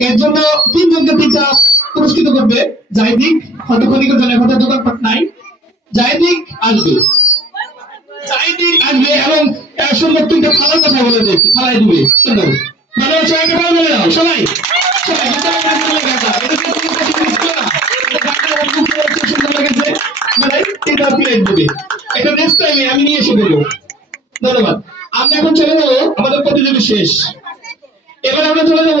এর জন্য তিনজনকে তিনটা পুরস্কৃত করবে জন্য নাই। আসবে। আসবে এবং তিনটে কথা বলে দিবে সুন্দর সবাইকে ভালো বলে দাও। সবাই। এসে ধন্যবাদ। আমরা এখন চলে যাব। আমাদের প্রতিযোগী শেষ। এবার আমরা চলে যাব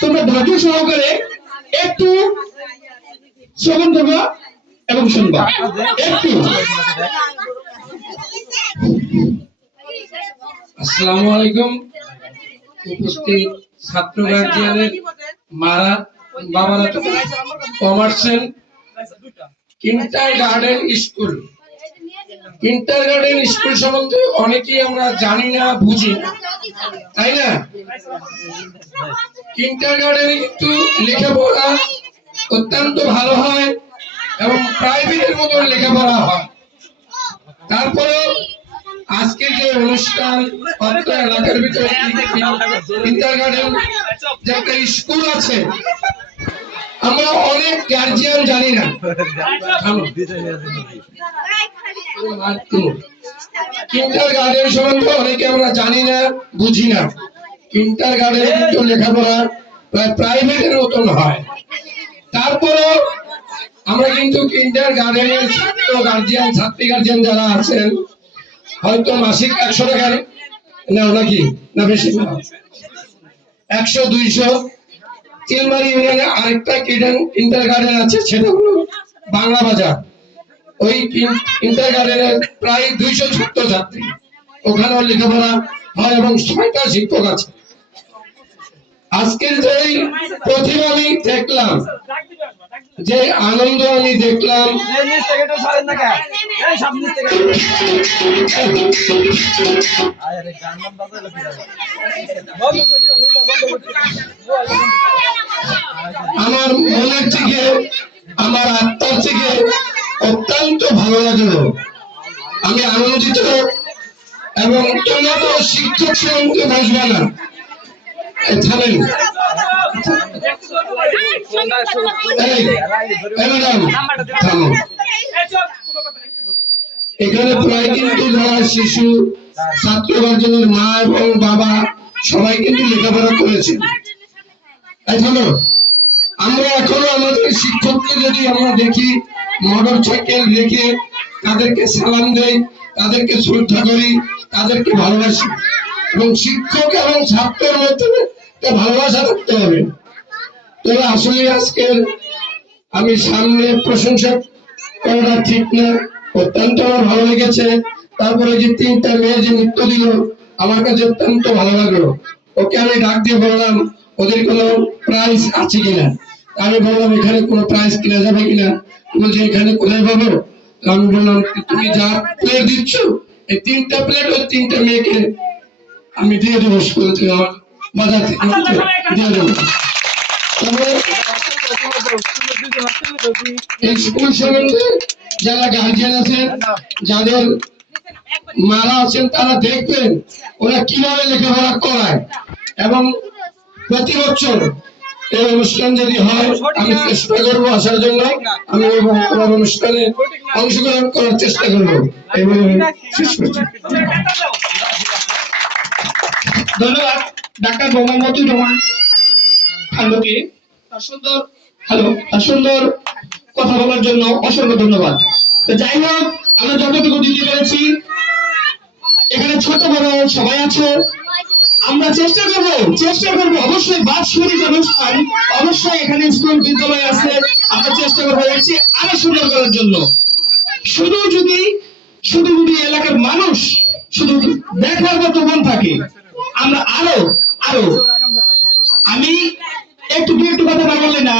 তোমরা ধৈর্য সহকারে একটু শ্রবণ করবা এবং শুনবা। একটু। আসসালামু আলাইকুম। উপস্থিত ছাত্র গার্জিয়ানের মারা, বাবারা commercial kindergarten school. Kindergarten school সম্বন্ধে অনেকেই আমরা জানি না, বুঝি তাই না? কিন্টার গার্ডেনে কিন্তু লেখাপড়া অত্যন্ত ভালো হয় এবং প্রাইভেটের মতো লেখাপড়া হয়। তারপরে আজকে যে অনুষ্ঠান অত্র এলাকার ভিতরে কিন্টার গার্ডেন যে একটা স্কুল আছে আমরা অনেক গার্জিয়ান জানি না। কিন্টার গার্ডেন সম্বন্ধে অনেকে আমরা জানি না বুঝি না। কিন্টার গার্ডেন লেখাপড়া মতন হয়। আমরা কিন্তু গার্ডেনের ছাত্র গার্জিয়ান ছাত্রী গার্জিয়ান যারা আছেন, হয়তো মাসিক একশো টাকা নাও নাকি? না, বেশি একশো, দুইশো। চিলমারি ইউনিয়নে আরেকটা কিডেন ইন্টার গার্ডেন আছে, সেটা হলো বাংলা বাজার। ওই ইন্টার গার্ডেনের প্রায় দুইশো ছাত্র ছাত্রী। ওখানেও লেখাপড়া হয় এবং ছয়টা শিক্ষক আছে। আজকের যে এই প্রতিভা আমি দেখলাম, যে আনন্দ আমি দেখলাম। আমার মনের থেকে, আমার আত্মার থেকে অত্যন্ত ভালো লাগল। আমি আনন্দিত এবং তোমরা তো শিক্ষক সঙ্গে বসবে না? এখানে প্রায় কিন্তু যারা শিশু ছাত্র গার্জেনের মা এবং বাবা সবাই কিন্তু লেখাপড়া করেছে। শোনো, আমরা এখনও আমাদের শিক্ষককে যদি আমরা দেখি মোটর সাইকেল রেখে তাদেরকে সালাম দেই তাদেরকে শ্রদ্ধা করি তাদেরকে ভালোবাসি। এবং শিক্ষক এবং ছাত্রের মধ্যে ভালোবাসা রাখতে হবে। তবে আসলে আজকের আমি সামনে প্রশংসা করাটা ঠিক না, অত্যন্ত আমার ভালো লেগেছে। তারপরে যে তিনটা মেয়ে যে নৃত্য দিল, আমার কাছে অত্যন্ত ভালো লাগল। ওকে আমি ডাক দিয়ে বললাম, ওদের কোনো প্রাইস আছে কিনা? আমি বললাম, এখানে কোনো প্রাইস কিনা যাবে কিনা? বলছে, এখানে কোথায় পাবো? আমি বললাম, তুমি যা প্লেট দিচ্ছ, এই তিনটা প্লেট ওই তিনটা মেয়েকে আমি দিয়ে দেবো স্কুল থেকে আমার বাজার থেকে দিয়ে দেবো। এই স্কুল সম্বন্ধে যারা গার্জিয়ান আছেন যাদের মারা আছেন তারা দেখবেন ওরা কীভাবে লেখাপড়া করায়। এবং প্রতি বছর এই অনুষ্ঠান যদি হয় আমি চেষ্টা করব আসার জন্য। আমি এবং আমার অনুষ্ঠানে অংশগ্রহণ করার চেষ্টা করব। এই বলে শেষ করছি। ধন্যবাদ। ডাক্তার মোহাম্মদ রহমান ঠান্ডুকে তার সুন্দর। হ্যালো সুন্দর কথা বলার জন্য অসংখ্য ধন্যবাদ। যাই হোক, আমরা যতটুকু দিতে পেরেছি, এখানে ছোট বড় সবাই আছে। আমরা চেষ্টা করব চেষ্টা করব। অবশ্যই বাৎসরিক অনুষ্ঠান অবশ্যই এখানে স্কুল বিদ্যালয় আছে। আমরা চেষ্টা করব চেয়ে আরও সুন্দর করার জন্য। শুধু যদি শুধু যদি এলাকার মানুষ, শুধু দেখার মতো থাকে আমরা আরও আরও। আমি একটু একটু কথা না বললে না।